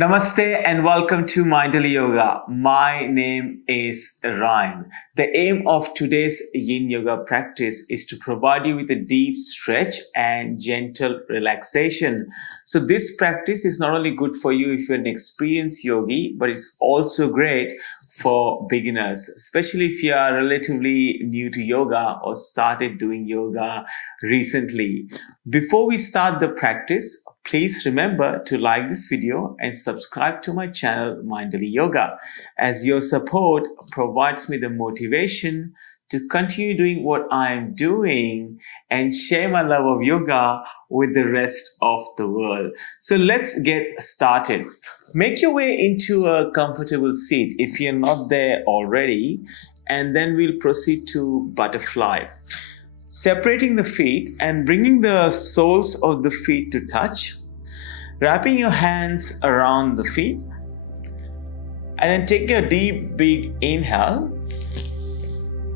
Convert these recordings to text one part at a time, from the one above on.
Namaste and welcome to Mindful Yoga. My name is Ryan. The aim of today's Yin Yoga practice is to provide you with a deep stretch and gentle relaxation. So this practice is not only good for you if you're an experienced yogi, but it's also great for beginners, especially if you are relatively new to yoga or started doing yoga recently. Before we start the practice, please remember to like this video and subscribe to my channel Mindful Yoga, as your support provides me the motivation to continue doing what I am doing and share my love of yoga with the rest of the world. So let's get started. Make your way into a comfortable seat if you're not there already, and then we'll proceed to butterfly. Separating the feet and bringing the soles of the feet to touch. Wrapping your hands around the feet. And then take a deep, big inhale.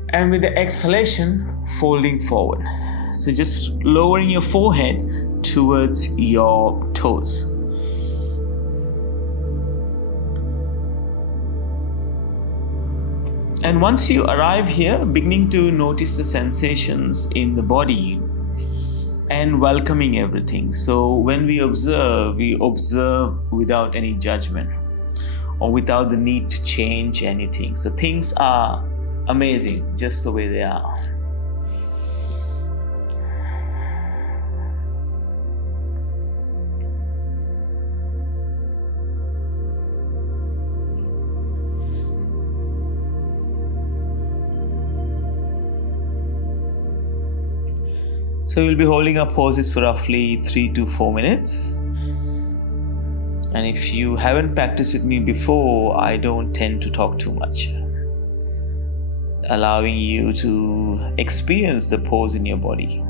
And with the exhalation, folding forward. So just lowering your forehead towards your toes. And once you arrive here, beginning to notice the sensations in the body and welcoming everything. So when we observe without any judgment or without the need to change anything. So things are amazing just the way they are. So we'll be holding our poses for roughly 3 to 4 minutes. And if you haven't practiced with me before, I don't tend to talk too much, allowing you to experience the pose in your body.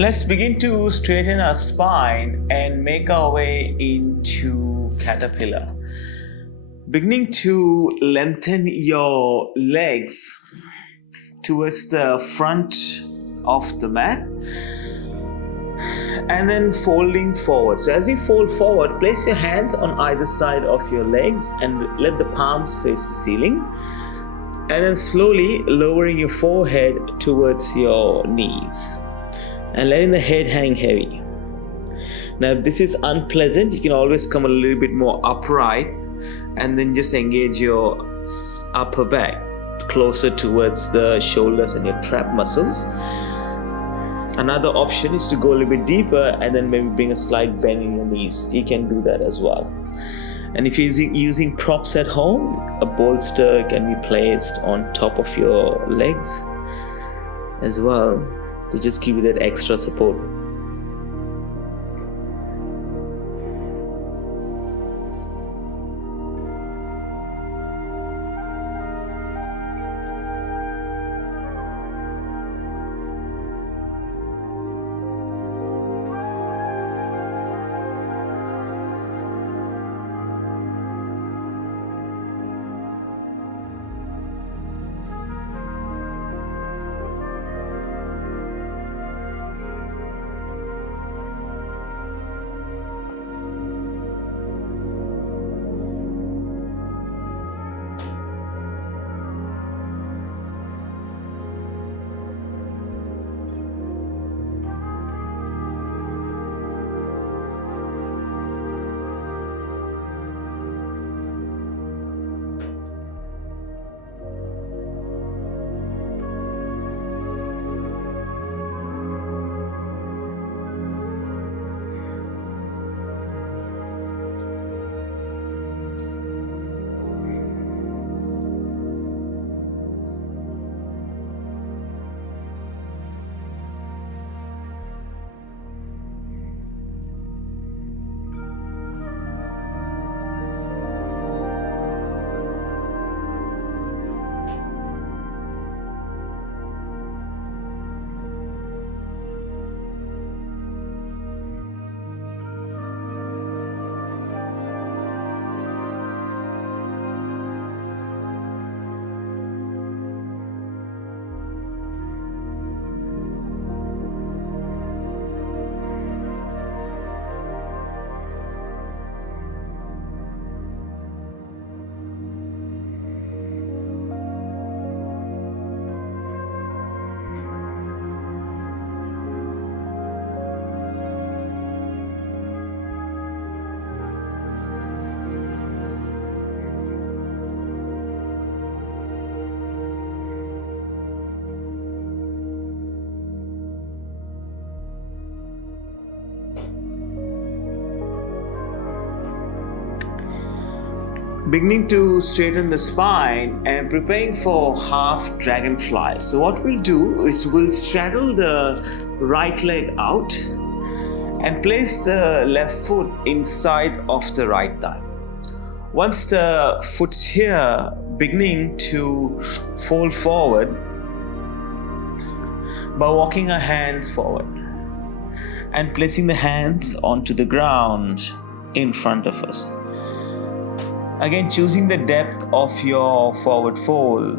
Let's begin to straighten our spine and make our way into caterpillar. Beginning to lengthen your legs towards the front of the mat and then folding forward. So as you fold forward, place your hands on either side of your legs and let the palms face the ceiling. And then slowly lowering your forehead towards your knees and letting the head hang heavy. Now if this is unpleasant, you can always come a little bit more upright and then just engage your upper back closer towards the shoulders and your trap muscles. Another option is to go a little bit deeper and then maybe bring a slight bend in your knees. You can do that as well. And if you're using props at home, a bolster can be placed on top of your legs. as well to just give you that extra support. Beginning to straighten the spine and preparing for half dragonfly. So what we'll do is we'll straddle the right leg out and place the left foot inside of the right thigh. Once the foot's here, beginning to fold forward by walking our hands forward and placing the hands onto the ground in front of us. Again, choosing the depth of your forward fold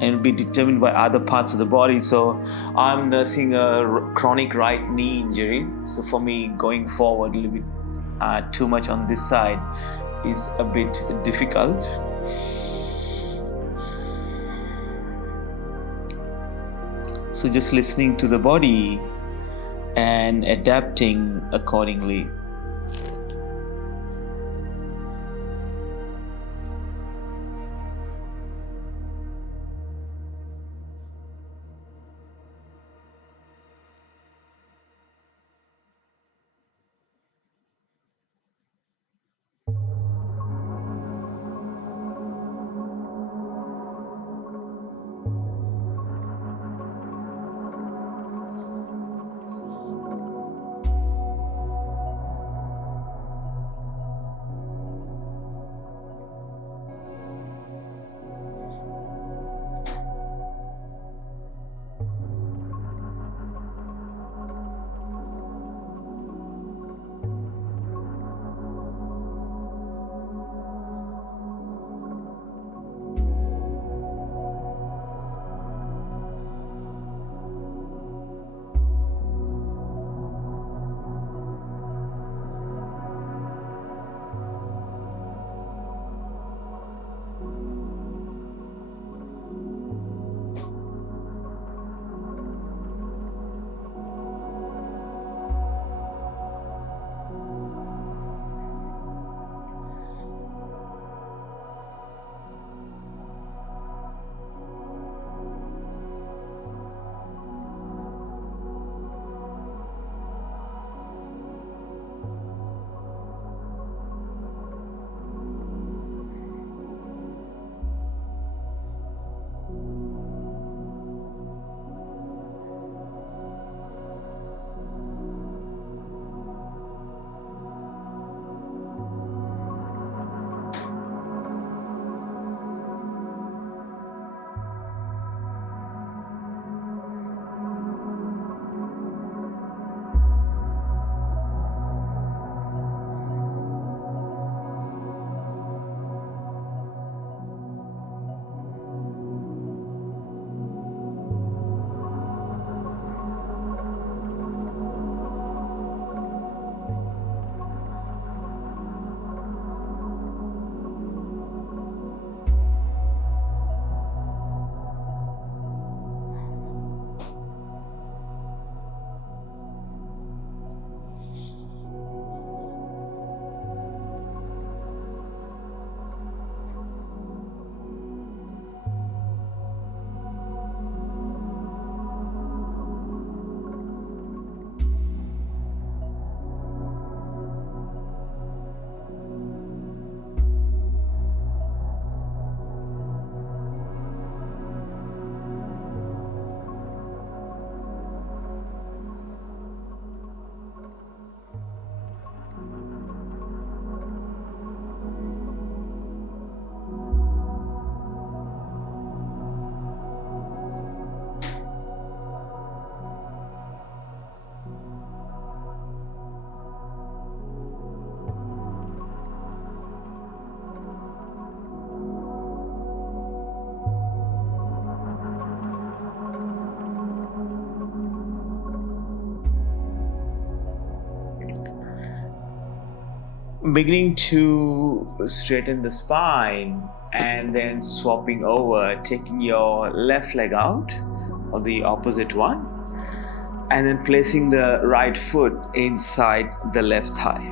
and it will be determined by other parts of the body. So I'm nursing a chronic right knee injury. So for me, going forward a little bit too much on this side is a bit difficult. So just listening to the body and adapting accordingly. Beginning to straighten the spine and then swapping over, taking your left leg out or the opposite one, and then placing the right foot inside the left thigh.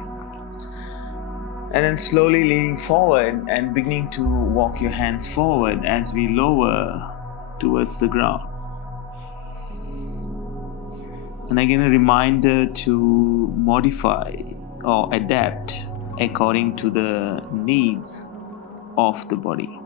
And then slowly leaning forward and beginning to walk your hands forward as we lower towards the ground. And again, a reminder to modify or adapt according to the needs of the body.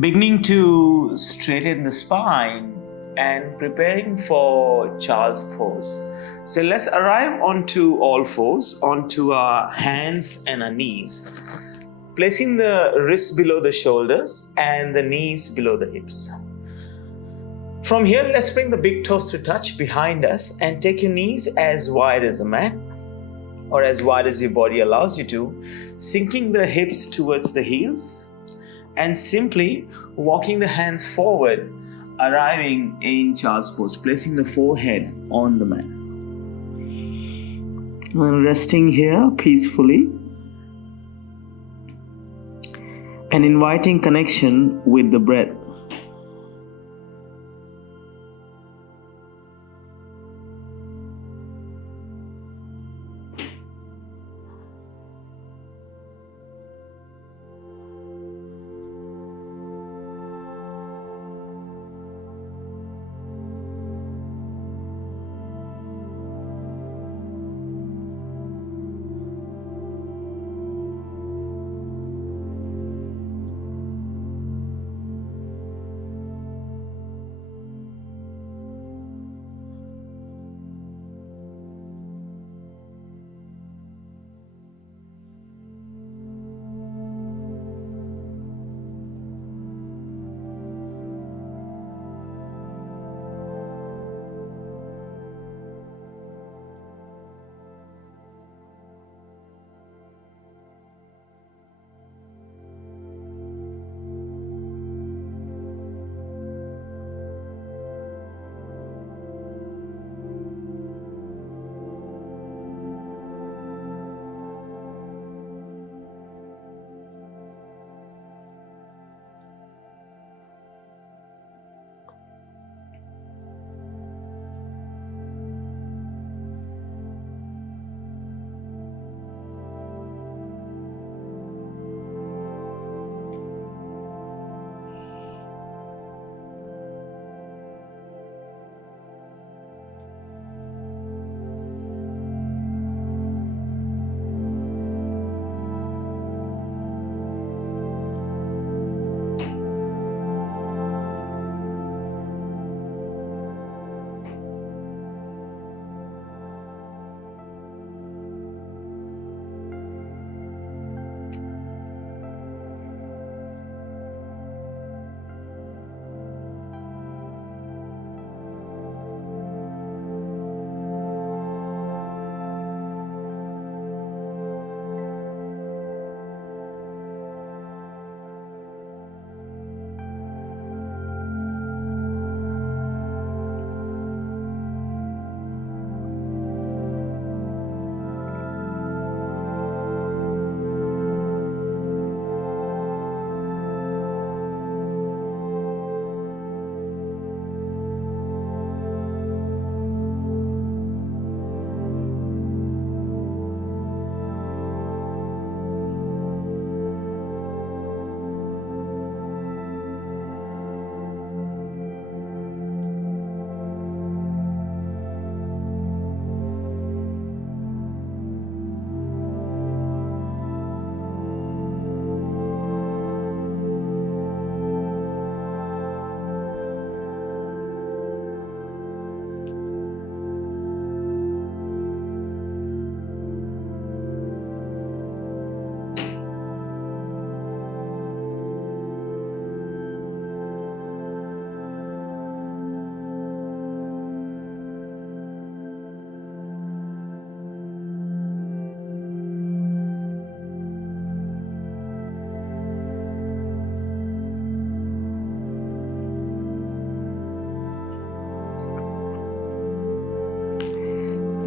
Beginning to straighten the spine and preparing for child's pose. So let's arrive onto all fours, onto our hands and our knees, placing the wrists below the shoulders and the knees below the hips. From here, let's bring the big toes to touch behind us and take your knees as wide as a mat or as wide as your body allows you to, sinking the hips towards the heels and simply walking the hands forward, arriving in child's pose, placing the forehead on the mat. And resting here peacefully and inviting connection with the breath.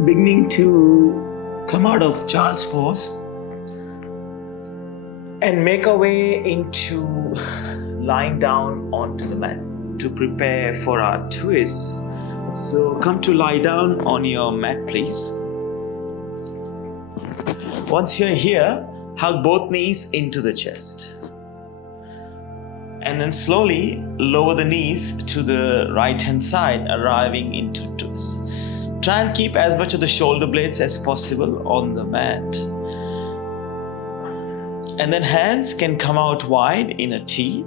Beginning to come out of child's pose and make our way into lying down onto the mat to prepare for our twist. So come to lie down on your mat, please. Once you're here, hug both knees into the chest. And then slowly lower the knees to the right hand side, arriving into twist. Try and keep as much of the shoulder blades as possible on the mat. And then hands can come out wide in a T,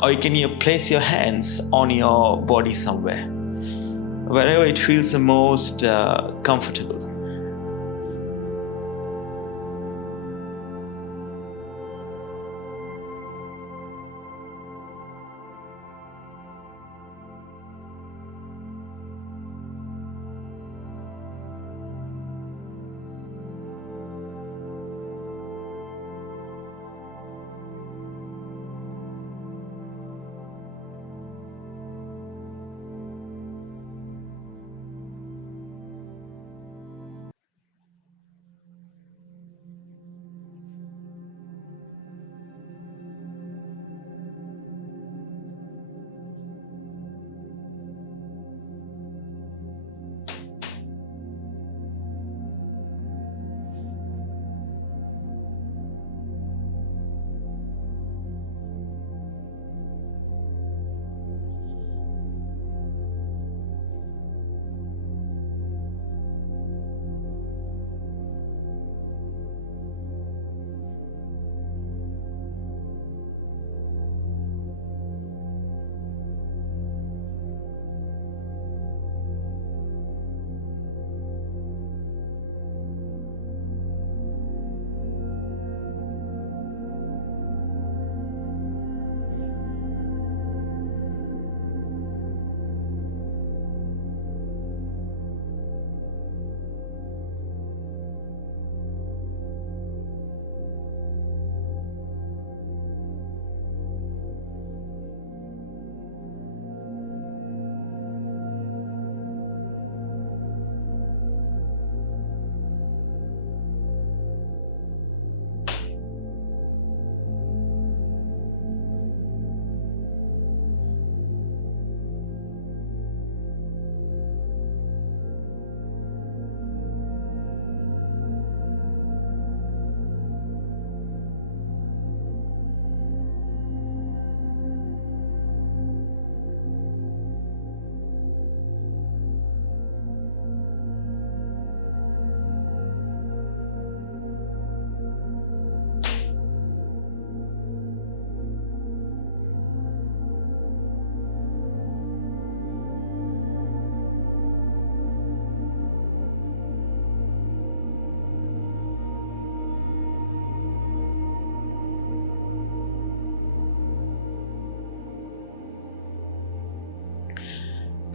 or you can place your hands on your body somewhere, wherever it feels the most comfortable.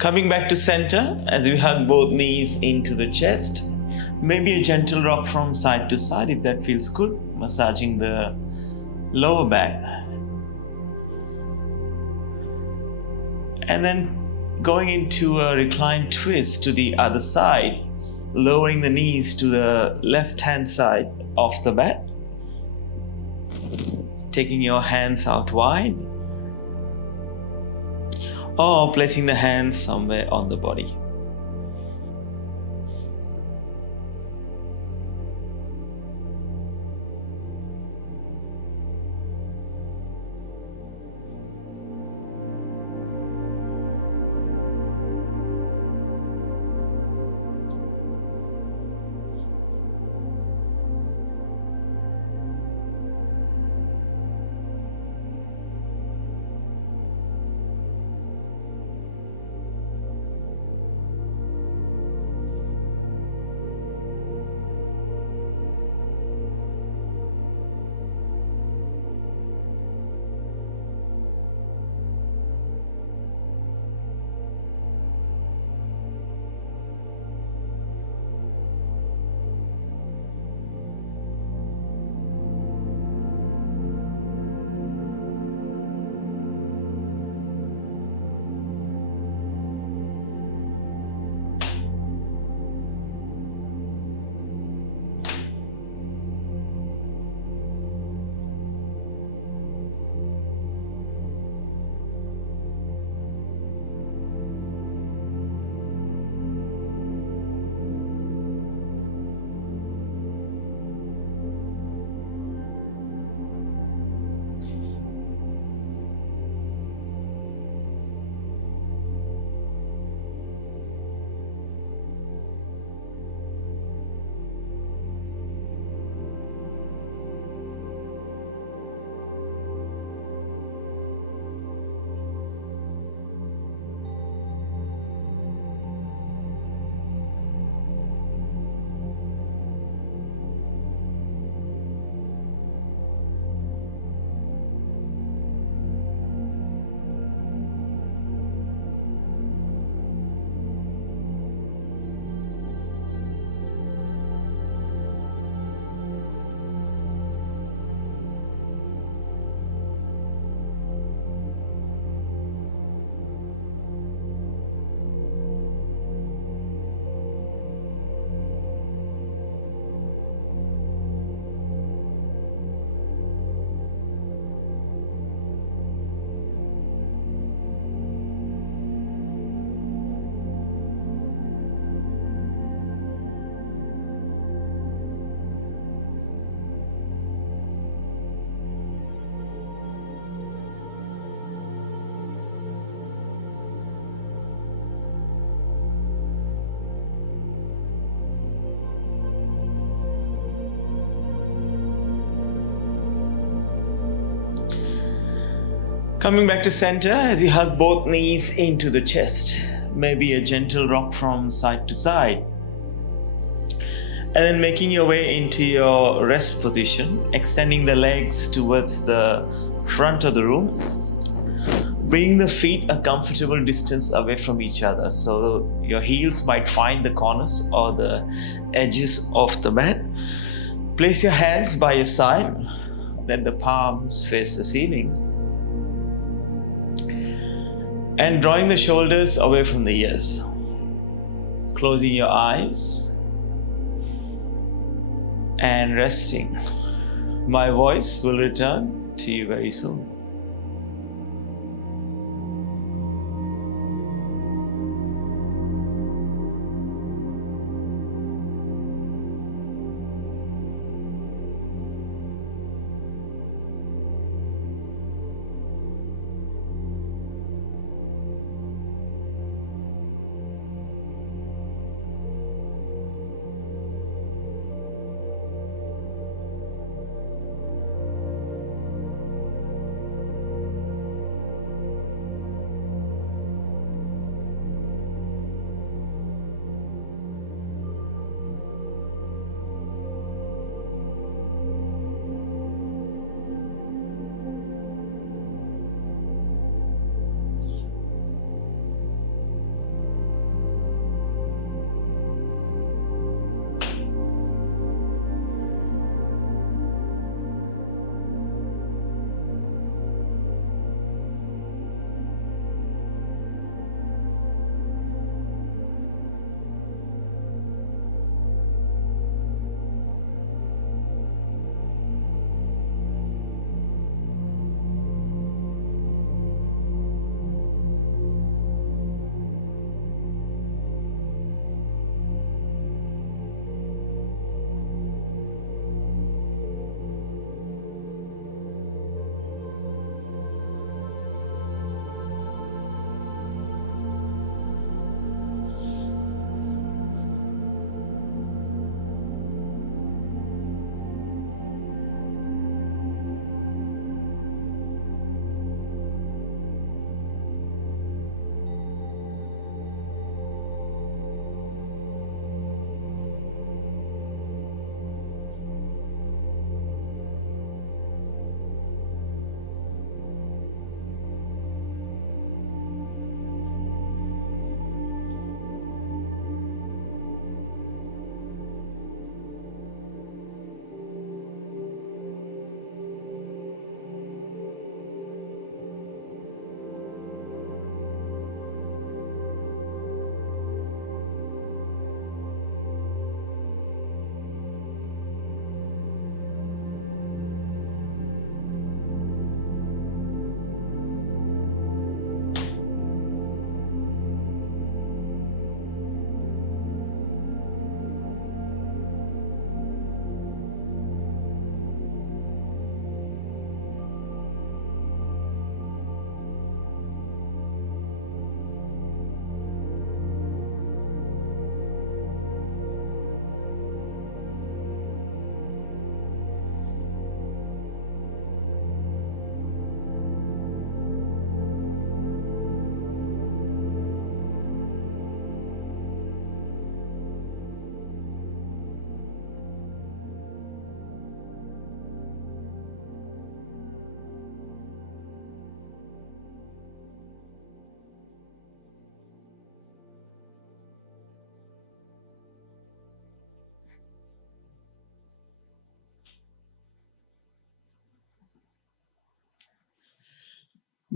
Coming back to center as we hug both knees into the chest. Maybe a gentle rock from side to side if that feels good, massaging the lower back. And then going into a reclined twist to the other side, lowering the knees to the left-hand side of the mat. Taking your hands out wide, or placing the hands somewhere on the body. Coming back to center as you hug both knees into the chest. Maybe a gentle rock from side to side. And then making your way into your rest position, extending the legs towards the front of the room. Bring the feet a comfortable distance away from each other so your heels might find the corners or the edges of the mat. Place your hands by your side. Let the palms face the ceiling. And drawing the shoulders away from the ears. Closing your eyes. And resting. My voice will return to you very soon.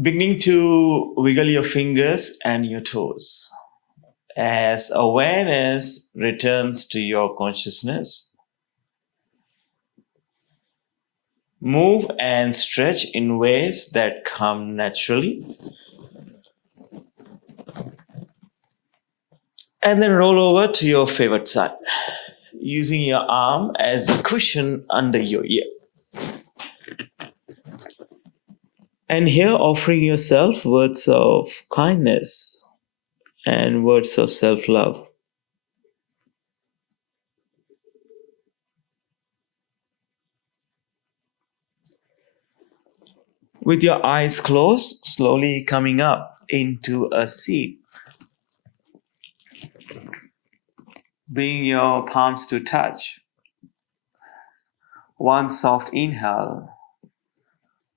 Beginning to wiggle your fingers and your toes. As awareness returns to your consciousness, move and stretch in ways that come naturally. And then roll over to your favorite side, using your arm as a cushion under your ear. And here, offering yourself words of kindness and words of self love. With your eyes closed, slowly coming up into a seat. Bring your palms to touch. One soft inhale,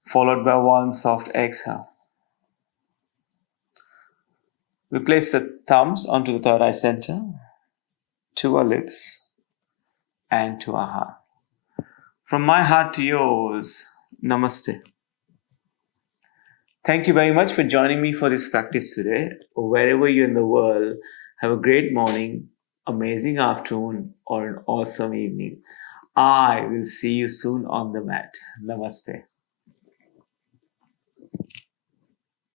followed by one soft exhale. We place the thumbs onto the third eye center, to our lips, and to our heart. From my heart to yours, Namaste. Thank you very much for joining me for this practice today. Wherever you're in the world, have a great morning, amazing afternoon, or an awesome evening. I will see you soon on the mat. Namaste.